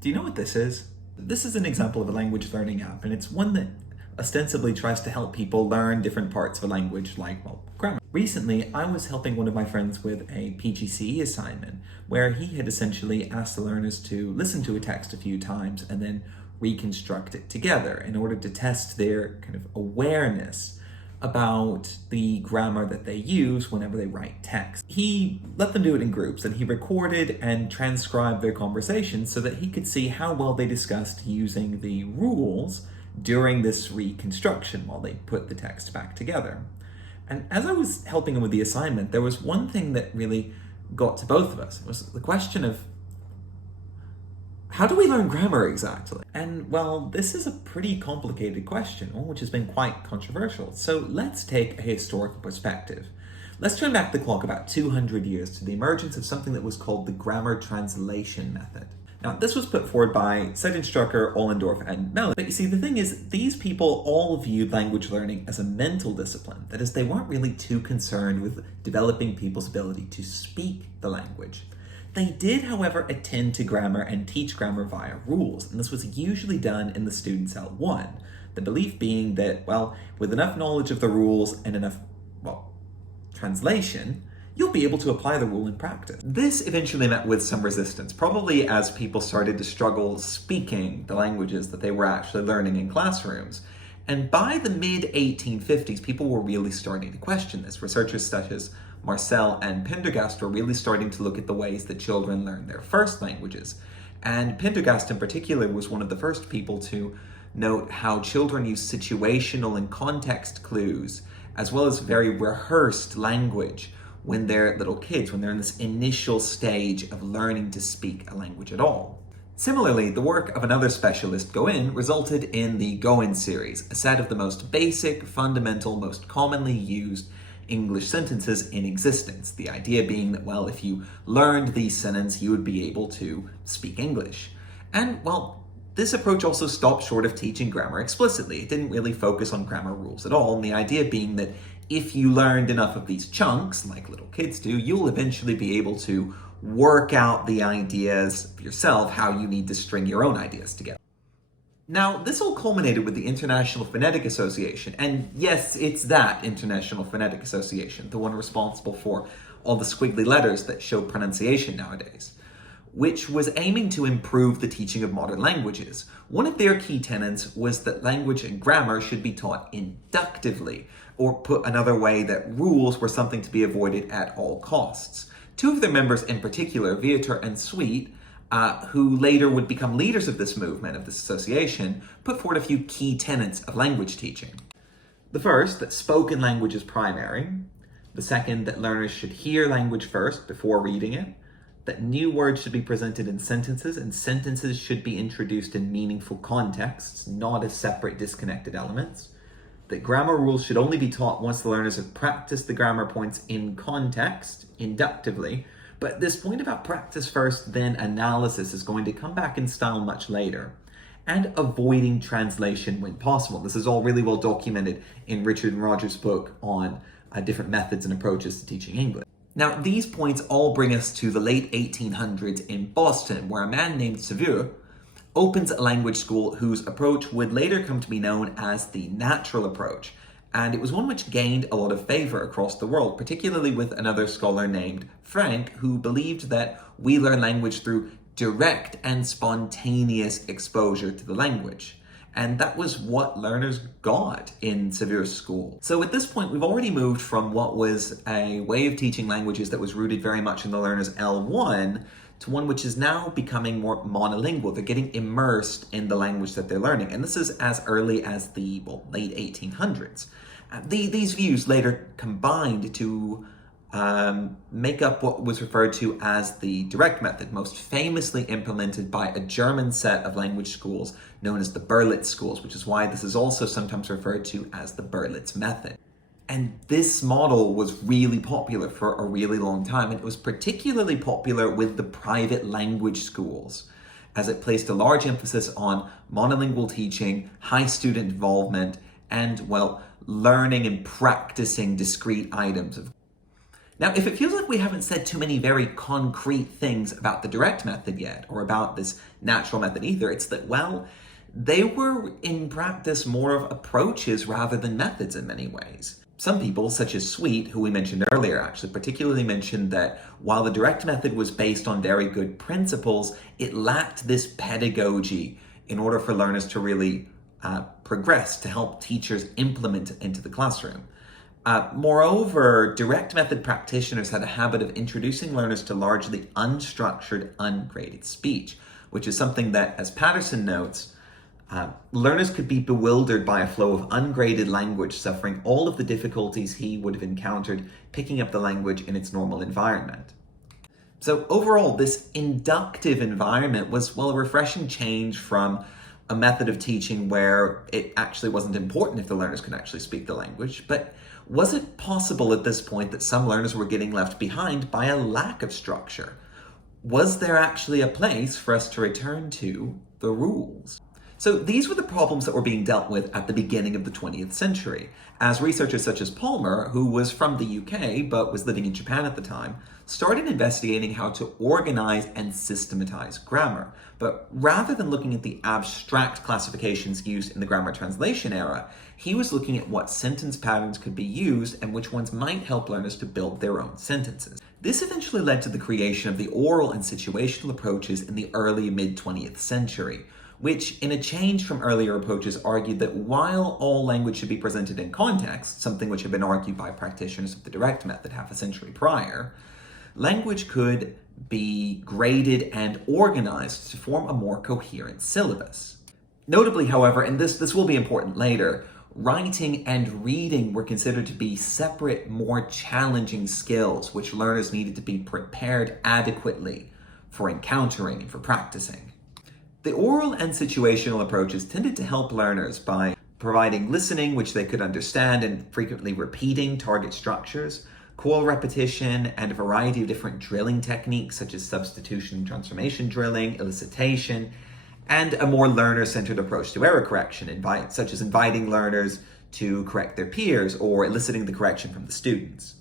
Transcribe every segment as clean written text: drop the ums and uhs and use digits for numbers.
Do you know what this is? This is an example of a language learning app, and it's one that ostensibly tries to help people learn different parts of a language, like, well, grammar. Recently, I was helping one of my friends with a PGCE assignment, where he had essentially asked the learners to listen to a text a few times and then reconstruct it together in order to test their kind of awareness about the grammar that they use whenever they write text. He let them do it in groups, and he recorded and transcribed their conversations so that he could see how well they discussed using the rules during this reconstruction while they put the text back together. And as I was helping him with the assignment, there was one thing that really got to both of us. It was the question of, how do we learn grammar exactly? And well, this is a pretty complicated question, which has been quite controversial. So let's take a historical perspective. Let's turn back the clock about 200 years to the emergence of something that was called the grammar translation method. Now, this was put forward by Seidenstrucker, Ollendorff, and Mellon. But you see, the thing is, these people all viewed language learning as a mental discipline. That is, they weren't really too concerned with developing people's ability to speak the language. They did, however, attend to grammar and teach grammar via rules, and this was usually done in the student's L1. The belief being that, well, with enough knowledge of the rules and enough, well, translation, you'll be able to apply the rule in practice. This eventually met with some resistance, probably as people started to struggle speaking the languages that they were actually learning in classrooms. And by the mid-1850s, people were really starting to question this. Researchers such as Marcel and Pendergast were really starting to look at the ways that children learn their first languages. And Pendergast in particular was one of the first people to note how children use situational and context clues, as well as very rehearsed language when they're little kids, when they're in this initial stage of learning to speak a language at all. Similarly, the work of another specialist, Goin, resulted in the Goin series, a set of the most basic, fundamental, most commonly used English sentences in existence. The idea being that, well, if you learned these sentences, you would be able to speak English. And, well, this approach also stopped short of teaching grammar explicitly. It didn't really focus on grammar rules at all, and the idea being that if you learned enough of these chunks, like little kids do, you'll eventually be able to work out the ideas yourself, how you need to string your own ideas together. Now, this all culminated with the International Phonetic Association, and yes, it's that International Phonetic Association, the one responsible for all the squiggly letters that show pronunciation nowadays, which was aiming to improve the teaching of modern languages. One of their key tenets was that language and grammar should be taught inductively, or put another way, that rules were something to be avoided at all costs. Two of their members in particular, Viator and Sweet, who later would become leaders of this movement, of this association, put forward a few key tenets of language teaching. The first, that spoken language is primary. The second, that learners should hear language first before reading it. That new words should be presented in sentences, and sentences should be introduced in meaningful contexts, not as separate, disconnected elements. That grammar rules should only be taught once the learners have practiced the grammar points in context, inductively. But this point about practice first, then analysis is going to come back in style much later. And avoiding translation when possible. This is all really well documented in Richard and Roger's book on different methods and approaches to teaching English. Now, these points all bring us to the late 1800s in Boston, where a man named Sevier opens a language school whose approach would later come to be known as the natural approach. And it was one which gained a lot of favor across the world, particularly with another scholar named Frank, who believed that we learn language through direct and spontaneous exposure to the language. And that was what learners got in Sevier's school. So at this point, we've already moved from what was a way of teaching languages that was rooted very much in the learner's L1 to one which is now becoming more monolingual. They're getting immersed in the language that they're learning. And this is as early as the late 1800s. These views later combined to make up what was referred to as the direct method, most famously implemented by a German set of language schools known as the Berlitz schools, which is why this is also sometimes referred to as the Berlitz method. And this model was really popular for a really long time, and it was particularly popular with the private language schools, as it placed a large emphasis on monolingual teaching, high student involvement, and, well, learning and practicing discrete items. Now, if it feels like we haven't said too many very concrete things about the direct method yet, or about this natural method either, it's that, well, they were in practice more of approaches rather than methods in many ways. Some people, such as Sweet, who we mentioned earlier, actually particularly mentioned that while the direct method was based on very good principles, it lacked this pedagogy in order for learners to really progress, to help teachers implement it into the classroom. Moreover, direct method practitioners had a habit of introducing learners to largely unstructured, ungraded speech, which is something that, as Patterson notes, learners could be bewildered by a flow of ungraded language, suffering all of the difficulties he would have encountered picking up the language in its normal environment. So overall, this inductive environment was, well, a refreshing change from a method of teaching where it actually wasn't important if the learners could actually speak the language. But was it possible at this point that some learners were getting left behind by a lack of structure? Was there actually a place for us to return to the rules? So these were the problems that were being dealt with at the beginning of the 20th century, as researchers such as Palmer, who was from the UK but was living in Japan at the time, started investigating how to organize and systematize grammar. But rather than looking at the abstract classifications used in the grammar translation era, he was looking at what sentence patterns could be used and which ones might help learners to build their own sentences. This eventually led to the creation of the oral and situational approaches in the early mid-20th century, which, in a change from earlier approaches, argued that while all language should be presented in context, something which had been argued by practitioners of the direct method half a century prior, language could be graded and organized to form a more coherent syllabus. Notably, however, and this will be important later, writing and reading were considered to be separate, more challenging skills which learners needed to be prepared adequately for encountering and for practicing. The oral and situational approaches tended to help learners by providing listening, which they could understand, and frequently repeating target structures, call repetition, and a variety of different drilling techniques such as substitution and transformation drilling, elicitation, and a more learner-centered approach to error correction, such as inviting learners to correct their peers or eliciting the correction from the students.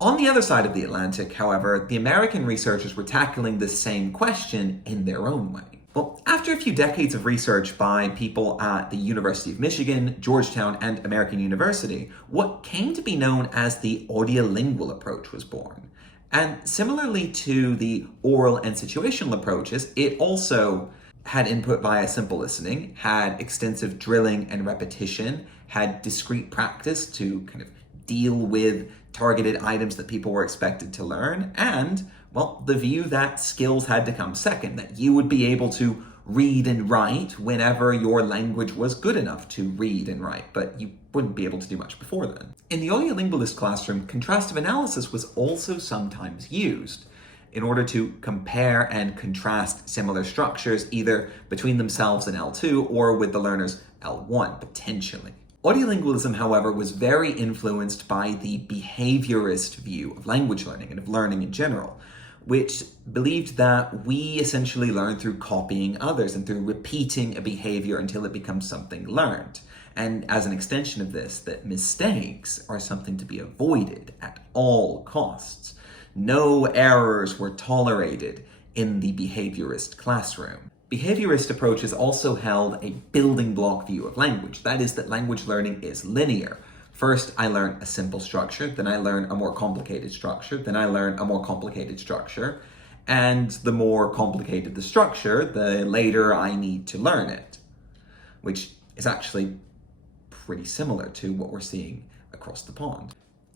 On the other side of the Atlantic, however, the American researchers were tackling this same question in their own way. Well, after a few decades of research by people at the University of Michigan, Georgetown, and American University, what came to be known as the audiolingual approach was born. And similarly to the oral and situational approaches, it also had input via simple listening, had extensive drilling and repetition, had discrete practice to kind of deal with targeted items that people were expected to learn, and, well, the view that skills had to come second, that you would be able to read and write whenever your language was good enough to read and write, but you wouldn't be able to do much before then. In the audiolingualist classroom, contrastive analysis was also sometimes used in order to compare and contrast similar structures, either between themselves in L2 or with the learner's L1, potentially. Audiolingualism, however, was very influenced by the behaviorist view of language learning and of learning in general, which believed that we essentially learn through copying others and through repeating a behavior until it becomes something learned. And as an extension of this, that mistakes are something to be avoided at all costs. No errors were tolerated in the behaviorist classroom. Behaviorist approaches also held a building block view of language. That is, that language learning is linear. First, I learn a simple structure, then I learn a more complicated structure, then I learn a more complicated structure, and the more complicated the structure, the later I need to learn it, which is actually pretty similar to what we're seeing across the pond.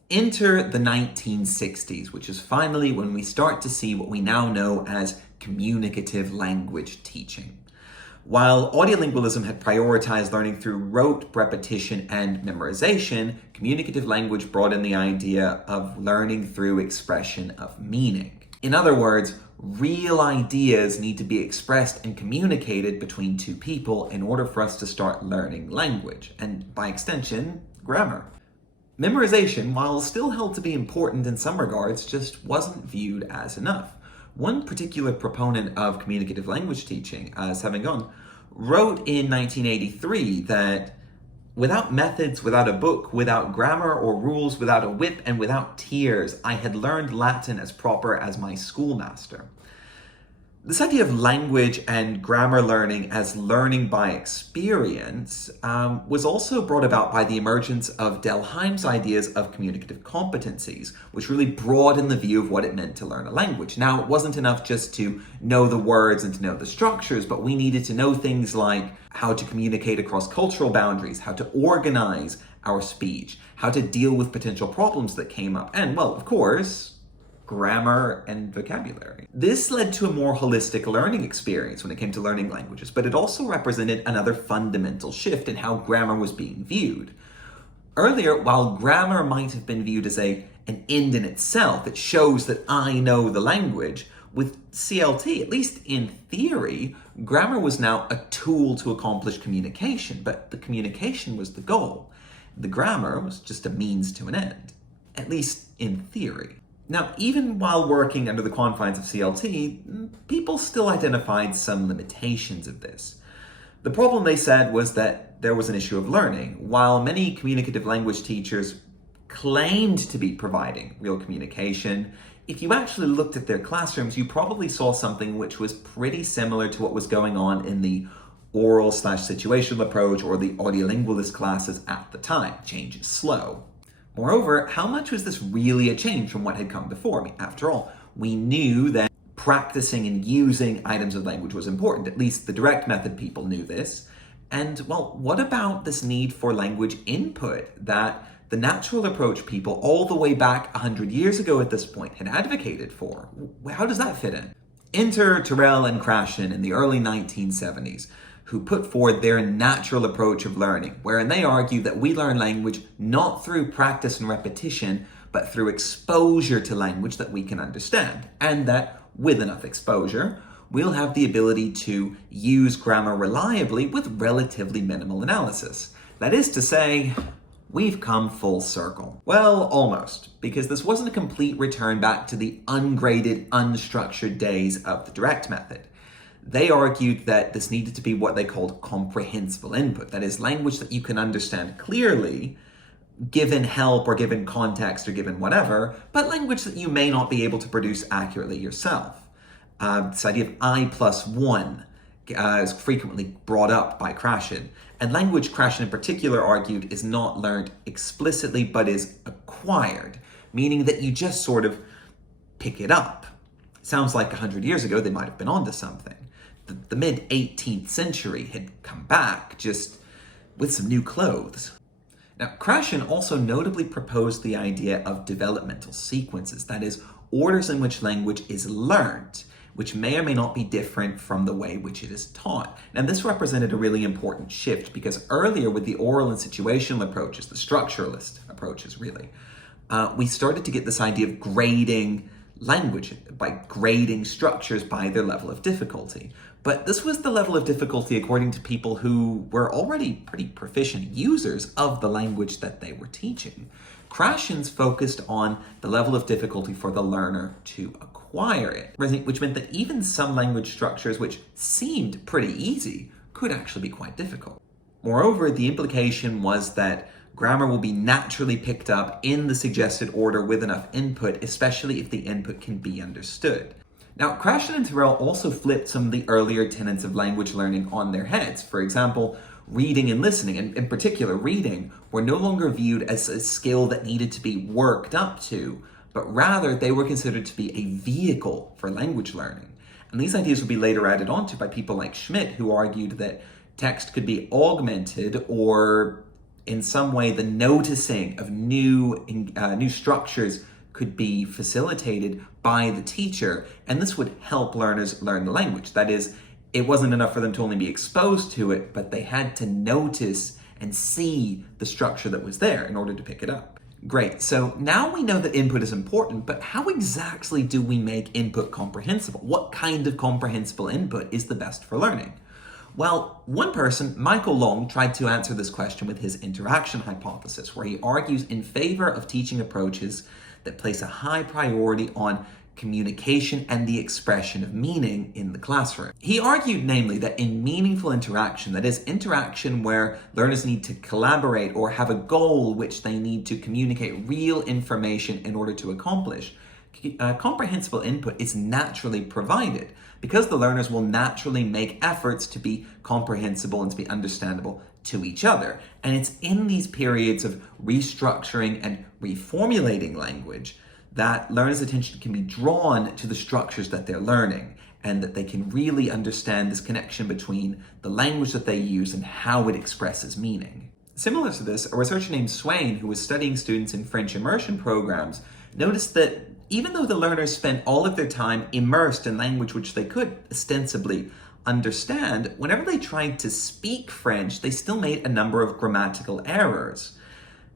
Enter the 1960s, which is finally when we start to see what we now know as communicative language teaching. While audiolingualism had prioritized learning through rote, repetition, and memorization, communicative language brought in the idea of learning through expression of meaning. In other words, real ideas need to be expressed and communicated between two people in order for us to start learning language, and by extension, grammar. Memorization, while still held to be important in some regards, just wasn't viewed as enough. One particular proponent of communicative language teaching, as having gone, wrote in 1983 that Without methods, without a book, without grammar or rules, without a whip, and without tears, I had learned Latin as proper as my schoolmaster. This idea of language and grammar learning as learning by experience was also brought about by the emergence of Delheim's ideas of communicative competencies, which really broadened the view of what it meant to learn a language. Now, it wasn't enough just to know the words and to know the structures, but we needed to know things like how to communicate across cultural boundaries, how to organize our speech, how to deal with potential problems that came up, and, well, of course, grammar and vocabulary. This led to a more holistic learning experience when it came to learning languages, but it also represented another fundamental shift in how grammar was being viewed. Earlier, while grammar might have been viewed as an end in itself, it shows that I know the language, with CLT, at least in theory, grammar was now a tool to accomplish communication, but the communication was the goal. The grammar was just a means to an end, at least in theory. Now, even while working under the confines of CLT, people still identified some limitations of this. The problem, they said, was that there was an issue of learning. While many communicative language teachers claimed to be providing real communication, if you actually looked at their classrooms, you probably saw something which was pretty similar to what was going on in the oral/situational approach or the audiolingualist classes at the time. Change is slow. Moreover, how much was this really a change from what had come before? I mean, after all, we knew that practicing and using items of language was important. At least the direct method people knew this. And, well, what about this need for language input that the natural approach people all the way back 100 years ago at this point had advocated for? How does that fit in? Enter Terrell and Krashen in the early 1970s, who put forward their natural approach of learning, wherein they argue that we learn language not through practice and repetition, but through exposure to language that we can understand, and that with enough exposure, we'll have the ability to use grammar reliably with relatively minimal analysis. That is to say, we've come full circle. Well, almost, because this wasn't a complete return back to the ungraded, unstructured days of the direct method. They argued that this needed to be what they called comprehensible input, that is, language that you can understand clearly, given help or given context or given whatever, but language that you may not be able to produce accurately yourself. This idea of I+1 is frequently brought up by Krashen, and language, Krashen in particular argued, is not learned explicitly but is acquired, meaning that you just sort of pick it up. Sounds like 100 years ago they might have been onto something. The mid-18th century had come back, just with some new clothes. Now, Krashen also notably proposed the idea of developmental sequences, that is, orders in which language is learned, which may or may not be different from the way which it is taught. Now, this represented a really important shift because earlier with the oral and situational approaches, the structuralist approaches really, we started to get this idea of grading language by grading structures by their level of difficulty. But this was the level of difficulty according to people who were already pretty proficient users of the language that they were teaching. Krashen's focused on the level of difficulty for the learner to acquire it, which meant that even some language structures which seemed pretty easy could actually be quite difficult. Moreover, the implication was that grammar will be naturally picked up in the suggested order with enough input, especially if the input can be understood. Now, Krashen and Terrell also flipped some of the earlier tenets of language learning on their heads. For example, reading and listening, and in particular reading, were no longer viewed as a skill that needed to be worked up to, but rather they were considered to be a vehicle for language learning. And these ideas would be later added onto by people like Schmidt, who argued that text could be augmented or in some way the noticing of new structures could be facilitated by the teacher, and this would help learners learn the language. That is, it wasn't enough for them to only be exposed to it, but they had to notice and see the structure that was there in order to pick it up. Great, so now we know that input is important, but how exactly do we make input comprehensible? What kind of comprehensible input is the best for learning? Well, one person, Michael Long, tried to answer this question with his interaction hypothesis, where he argues in favor of teaching approaches that place a high priority on communication and the expression of meaning in the classroom. He argued, namely, that in meaningful interaction, that is, interaction where learners need to collaborate or have a goal which they need to communicate real information in order to accomplish, comprehensible input is naturally provided because the learners will naturally make efforts to be comprehensible and to be understandable to each other. And it's in these periods of restructuring and reformulating language that learners' attention can be drawn to the structures that they're learning, and that they can really understand this connection between the language that they use and how it expresses meaning. Similar to this, a researcher named Swain, who was studying students in French immersion programs, noticed that even though the learners spent all of their time immersed in language which they could ostensibly understand, whenever they tried to speak French, they still made a number of grammatical errors,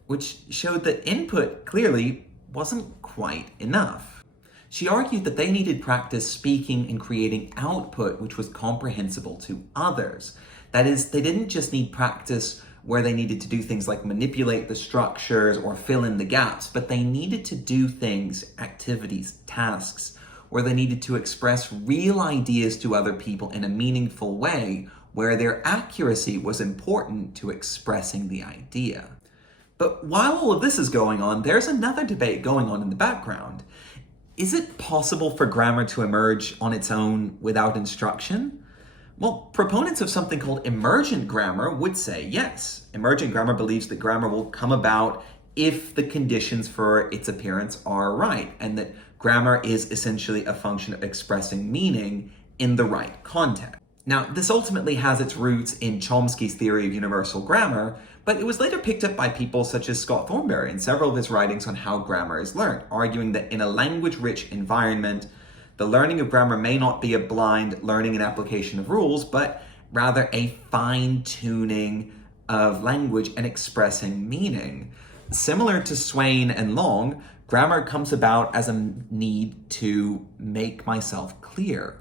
which showed that input clearly wasn't quite enough. She argued that they needed practice speaking and creating output which was comprehensible to others. That is, they didn't just need practice where they needed to do things like manipulate the structures or fill in the gaps, but they needed to do things, activities, tasks, where they needed to express real ideas to other people in a meaningful way, where their accuracy was important to expressing the idea. But while all of this is going on, there's another debate going on in the background. Is it possible for grammar to emerge on its own without instruction? Well, proponents of something called emergent grammar would say yes. Emergent grammar believes that grammar will come about if the conditions for its appearance are right, and that grammar is essentially a function of expressing meaning in the right context. Now, this ultimately has its roots in Chomsky's theory of universal grammar, but it was later picked up by people such as Scott Thornbury in several of his writings on how grammar is learned, arguing that in a language-rich environment, the learning of grammar may not be a blind learning and application of rules, but rather a fine-tuning of language and expressing meaning. Similar to Swain and Long, grammar comes about as a need to make myself clear.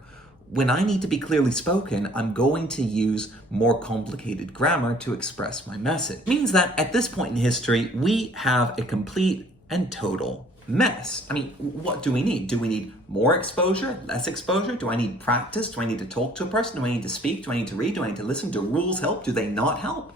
When I need to be clearly spoken, I'm going to use more complicated grammar to express my message. It means that at this point in history, we have a complete and total mess. I mean, what do we need? Do we need more exposure, less exposure? Do I need practice? Do I need to talk to a person? Do I need to speak? Do I need to read? Do I need to listen? Do rules help? Do they not help?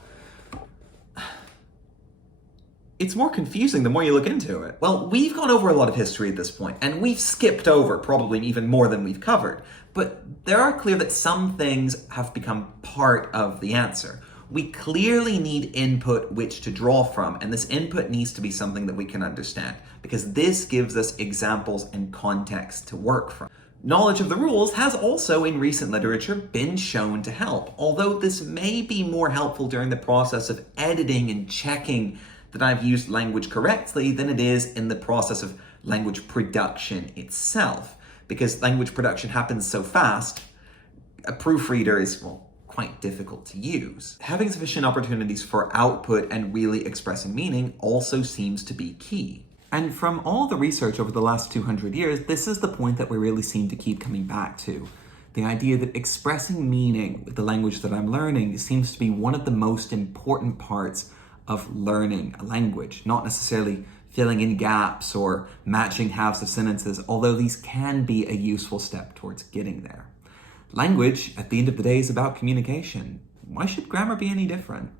It's more confusing the more you look into it. Well, we've gone over a lot of history at this point, and we've skipped over probably even more than we've covered. But there are clear that some things have become part of the answer. We clearly need input which to draw from, and this input needs to be something that we can understand, because this gives us examples and context to work from. Knowledge of the rules has also, in recent literature, been shown to help, although this may be more helpful during the process of editing and checking that I've used language correctly than it is in the process of language production itself. Because language production happens so fast, a proofreader is, well, quite difficult to use. Having sufficient opportunities for output and really expressing meaning also seems to be key. And from all the research over the last 200 years, this is the point that we really seem to keep coming back to. The idea that expressing meaning with the language that I'm learning seems to be one of the most important parts of learning a language, not necessarily filling in gaps or matching halves of sentences, although these can be a useful step towards getting there. Language, at the end of the day, is about communication. Why should grammar be any different?